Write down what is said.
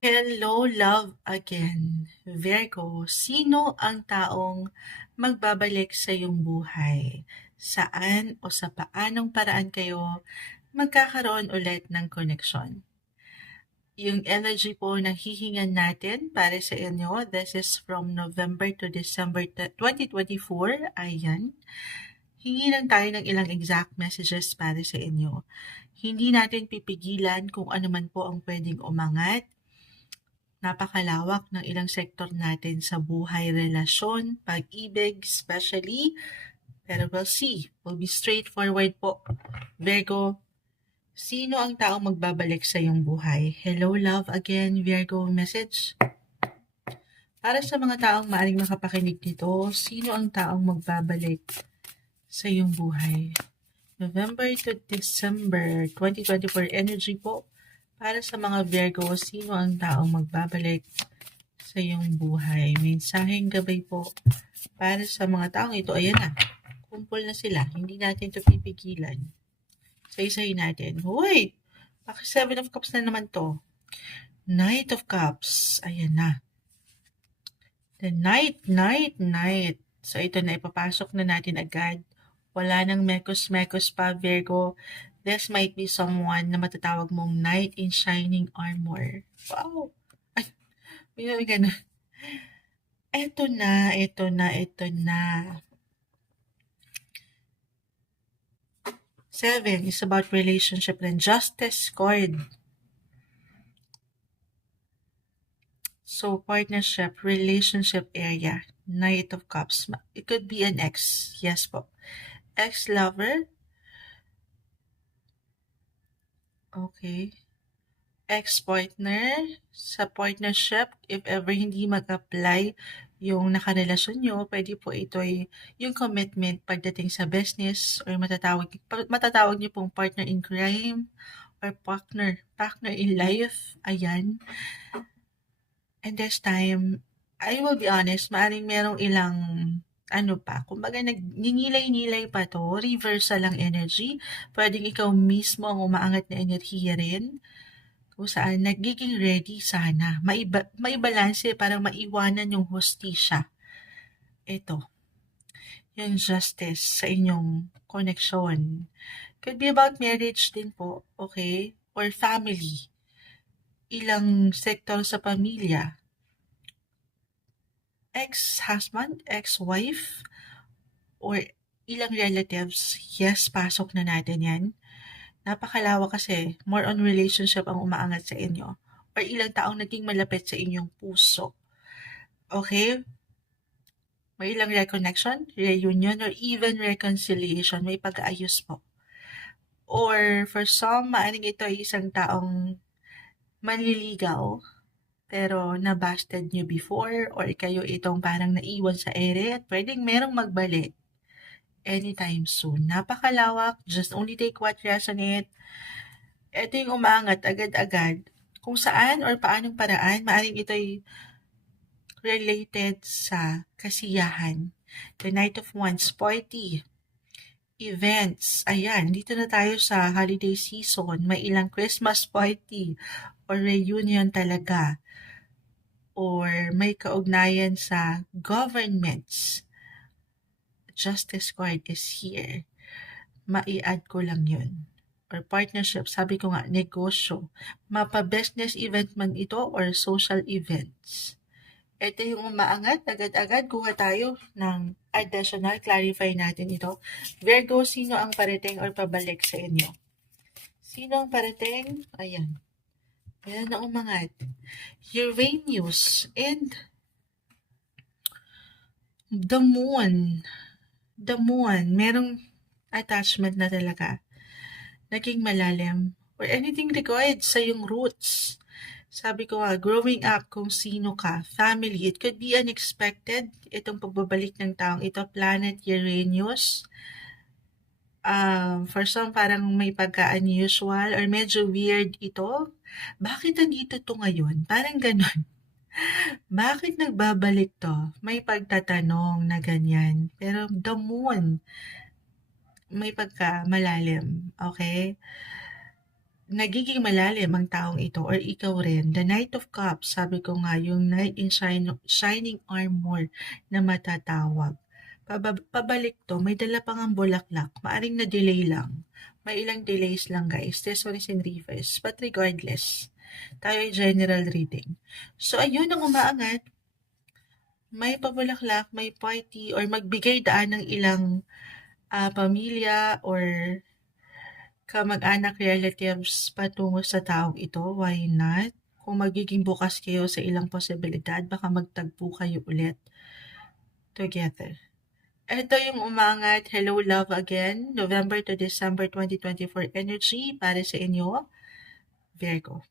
Hello, love again. Virgo, sino ang taong magbabalik sa iyong buhay? Saan o sa paanong paraan kayo magkakaroon ulit ng koneksyon? Yung energy po na hihingan natin para sa inyo, this is from November to December 2024. Ayan. Hingi lang tayo ng ilang exact messages para sa inyo. Hindi natin pipigilan kung ano man po ang pwedeng umangat napakalawak ng ilang sektor natin sa buhay, relasyon, pag-ibig, especially. Pero we'll see. We'll be straightforward po. Virgo, sino ang taong magbabalik sa iyong buhay? Hello, love again, Virgo message. Para sa mga taong maaring makapakinig nito, sino ang taong magbabalik sa iyong buhay? November to December 2024 energy po para sa mga Virgo, sino ang taong magbabalik sa iyong buhay? Mensaheng gabay po para sa mga taong ito. Ayan na. Kumpol na sila. Hindi natin ito pipigilan. Sa isahin natin. Hoy! Bakit Seven of Cups na naman to? Knight of Cups. Ayan na. The Knight, Knight, Knight. So ito na ipapasok na natin agad. Wala nang mekos-mekos pa, Virgo. This might be someone na matatawag mong knight in shining armor. Wow! Ay, may ganun. Ito na, ito na, ito na. Seven is about relationship and justice card. So, partnership, relationship area, Knight of Cups. It could be an ex. Yes po. Ex-lover, Okay. Ex-partner, sa partnership, if ever hindi mag-apply yung nakarelasyon nyo, pwede po ito ay yung commitment pagdating sa business or matatawag, matatawag nyo pong partner in crime or partner, partner in life. Ayan. And this time, I will be honest, maaring merong ilang ano pa, kumbaga nagninilay-nilay pa to, reversal lang energy. Pwedeng ikaw mismo ang umaangat na enerhiya rin. Kung saan nagiging ready sana. Maiba, maibalanse para maiwanan yung hostisya. Ito. Yung justice sa inyong connection. Could be about marriage din po, okay? Or family. Ilang sektor sa pamilya ex-husband, ex-wife, or ilang relatives, yes, pasok na natin yan. Napakalawa kasi, more on relationship ang umaangat sa inyo. Or ilang taong naging malapit sa inyong puso. Okay? May ilang reconnection, reunion, or even reconciliation. May pag-aayos po. Or for some, maaring ito ay isang taong manliligaw pero nabasted nyo before or kayo itong parang naiwan sa ere at pwedeng merong magbalik anytime soon. Napakalawak. Just only take what resonate. Ito yung umangat agad-agad. Kung saan or paanong paraan, maaring ito'y related sa kasiyahan. The Night of Wands party. Events. Ayan, dito na tayo sa holiday season. May ilang Christmas party or reunion talaga or may kaugnayan sa governments, justice card is here. Mai-add ko lang yun. Or partnership, sabi ko nga, negosyo. Mapa-business event man ito or social events. Ito yung umaangat, agad-agad kuha tayo ng additional, clarify natin ito. Virgo, sino ang parating or pabalik sa inyo? Sino ang parating? Ayan. Ayan na umangat. Uranus and the moon. The moon. Merong attachment na talaga. Naging malalim. Or anything regards sa yung roots. Sabi ko nga, growing up kung sino ka, family, it could be unexpected. Itong pagbabalik ng taong ito, planet Uranus um, for some parang may pagka-unusual or medyo weird ito. Bakit nandito to ngayon? Parang ganun. Bakit nagbabalik to? May pagtatanong na ganyan. Pero the moon, may pagka malalim. Okay? Nagiging malalim ang taong ito or ikaw rin. The Knight of Cups, sabi ko nga, yung Knight in Shining Armor na matatawag. Pabalik to, may dala pang ang bulaklak. Maaring na delay lang. May ilang delays lang guys. This one is in reverse. But regardless, tayo ay general reading. So ayun ang umaangat. May pabulaklak, may party, or magbigay daan ng ilang ah, pamilya or kamag-anak relatives patungo sa taong ito. Why not? Kung magiging bukas kayo sa ilang posibilidad, baka magtagpo kayo ulit together. Ito yung umangat Hello Love Again, November to December 2024 energy para sa inyo, Virgo.